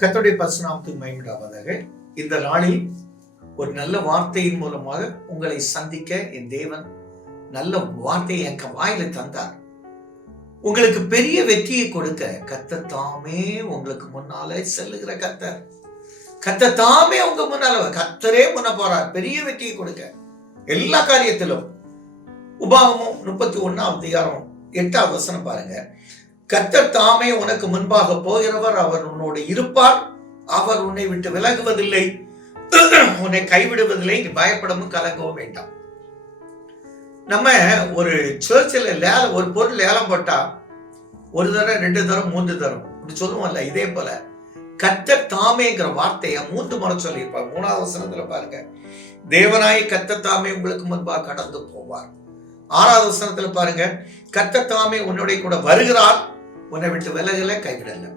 கத்தோடைய பசுநாமத்துக்கு மயமிடாவதாக இந்த நாளில் ஒரு நல்ல வார்த்தையின் மூலமாக உங்களை சந்திக்க என் தேவன் நல்ல வார்த்தையை என் வாயில தந்தார். உங்களுக்கு பெரிய வெற்றியை கொடுக்க கத்த தாமே உங்களுக்கு முன்னாலே செல்லுகிற கத்தர் கத்த தாமே உங்க முன்னால கத்தரே முன்ன போறார். பெரிய வெற்றியை கொடுக்க. எல்லா காரியத்திலும். உபாகமும் முப்பத்தி ஒன்னாம் அதிகாரம் எட்டாவது வசனம் பாருங்க. கத்தர் தாமே உனக்கு முன்பாக போகிறவர் அவர் உன்னோடு இருப்பார். அவர் உன்னை விட்டு விலகுவதில்லை. உன்னை கைவிடுவதில்லை. நீ பயப்படவும் கலங்கவும் வேண்டாம். நம்ம ஒரு சர்ச்சில் லேலம் ஒரு பொருள் லேலம் போட்டா ஒரு தரம் ரெண்டு தரம் மூன்று தரம் இப்படி சொல்லுவோம்ல இதே போல. கர்த்தர் தாமேங்கிற வார்த்தையை மூன்று முறை சொல்லியிருப்பார். மூணாவது வசனத்துல பாருங்க. தேவனாய் கத்த தாமே உங்களுக்கு முன்பாக கடந்து போவார். ஆறாவது வசனத்துல பாருங்க. கத்த தாமே உன்னுடைய கூட வருகிறார். உன்னை விட்டு விலகல கைவிடல.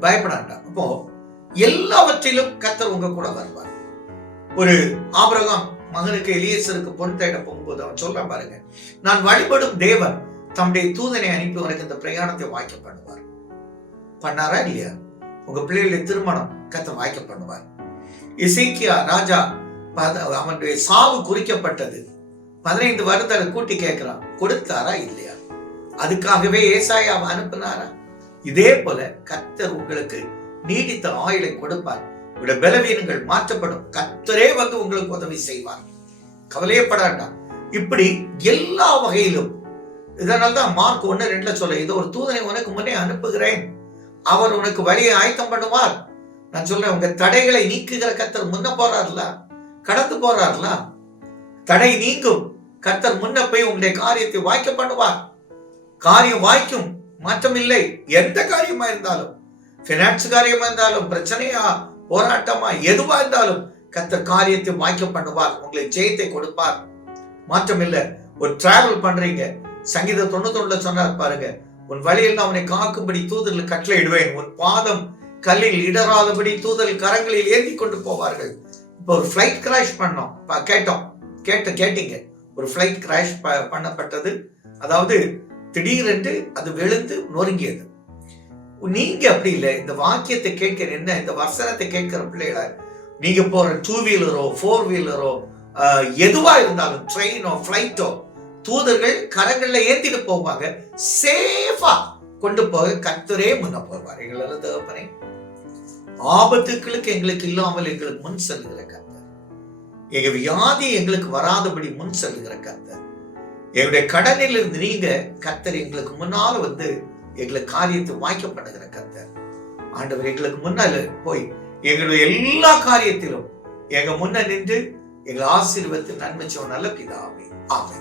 பயப்படாண்டா அப்போ எல்லாவற்றிலும் கத்தர் உங்க கூட வருவார். ஒரு ஆபரகம் மகனுக்கு எலியசருக்கு பொன் தேட போகும்போது அவன் சொல்றான் பாருங்க நான் வழிபடும் தேவன் தம்முடைய தூதனை அனுப்பி உனக்கு இந்த பிரயாணத்தை வாய்க்க பண்ணுவார். பண்ணாரா இல்லையா? உங்க பிள்ளைகளுடைய திருமணம் கத்த வாய்க்க பண்ணுவார். இசைக்கியா ராஜா பத- அவனுடைய சாவு குறிக்கப்பட்டது. பதினைந்து வருடத்தை கூட்டி கேட்கிறான். கொடுத்தாரா இல்லையா? அதுக்காகவே ஏசாயாவை அனுப்புனாரா? இதே போல கத்தர் உங்களுக்கு நீடித்த ஆயுளை கொடுப்பார். உங்களுடைய பலவீனங்கள் மாற்றப்படும். கர்த்தரே வந்து உங்களுக்கு உதவி செய்வார். கவலையப்படாண்டா இப்படி எல்லா வகையிலும் இதனால தான் மார்க் ஒன்னு ரெண்டுல சொல்ல இது ஒரு தூதனை உனக்கு முன்னே அனுப்புகிறேன். அவர் உனக்கு வழியை ஆயத்தம் பண்ணுவார். நான் சொல்றேன் உங்க தடைகளை நீக்குகிற கத்தர் முன்ன போறாருல? கடந்து போறாருல? தடை நீங்கும். கத்தர் முன்ன போய் உங்களுடைய காரியத்தை வாய்க்க பண்ணுவார். காரியம் வாய்க்கும் மாற்றம் இல்லை எந்த காரியமா இருந்தாலும் பினான்ஸ் காரியமா இருந்தாலும் பிரச்சனையா போராட்டமா எதுவா இருந்தாலும் கத்த காரியத்தை வாய்க்க பண்ணுவார். உங்களுக்கு ஜெயத்தை கொடுப்பார். மாற்றம் இல்லை ஒரு டிராவல் பண்றீங்க. சங்கீத தொண்ணூத்தொன்னுல சொன்னார் பாருங்க உன் வழியில் அவனை காக்கும்படி தூதர்கள் கட்டளையிடுவேன். உன் பாதம் கல்லில் இடராதபடி தூதர்கள் கரங்களில் ஏந்தி கொண்டு போவார்கள். இப்போ ஒரு ஃப்ளைட் கிராஷ் பண்ணோம். கேட்டோம். கேட்ட கேட்டீங்க. ஒரு ஃப்ளைட் கிராஷ் பண்ணப்பட்டது. அதாவது திடீரென்று அது வெளுத்து நொறுங்கியது. நீங்க அப்படி இல்லை இந்த வாக்கியத்தை கேட்கிற என்ன இந்த வசனத்தை கேட்கிற பிள்ளைகளை நீங்க போற டூ வீலரோ ஃபோர் வீலரோ எதுவா இருந்தாலும் ட்ரெயினோ ஃப்ளைட்டோ தூதர்கள் கரங்களில் ஏத்திட்டு போவாங்க. சேஃபா கொண்டு போக கர்த்தரே முன்ன போவார். எங்களால் தகப்பனே ஆபத்துக்களுக்கு எங்களுக்கு இல்லாமல் எங்களுக்கு முன் செல்லுகிற கத்தர் எங்க வியாதி எங்களுக்கு வராதபடி முன் செல்கிற கத்தர் எங்களுடைய கடனில் இருந்து நீங்க கத்தர் எங்களுக்கு முன்னால வந்து எங்களுக்கு காரியத்தை வாய்க்கப்படுகிற கத்தர். ஆண்டவர் எங்களுக்கு முன்னால போய் எங்களுடைய எல்லா காரியத்திலும் எங்க முன்ன நின்று எங்களை ஆசீர்வத்து நன்மை செய்வோம். நல்ல பிதாவே. ஆமை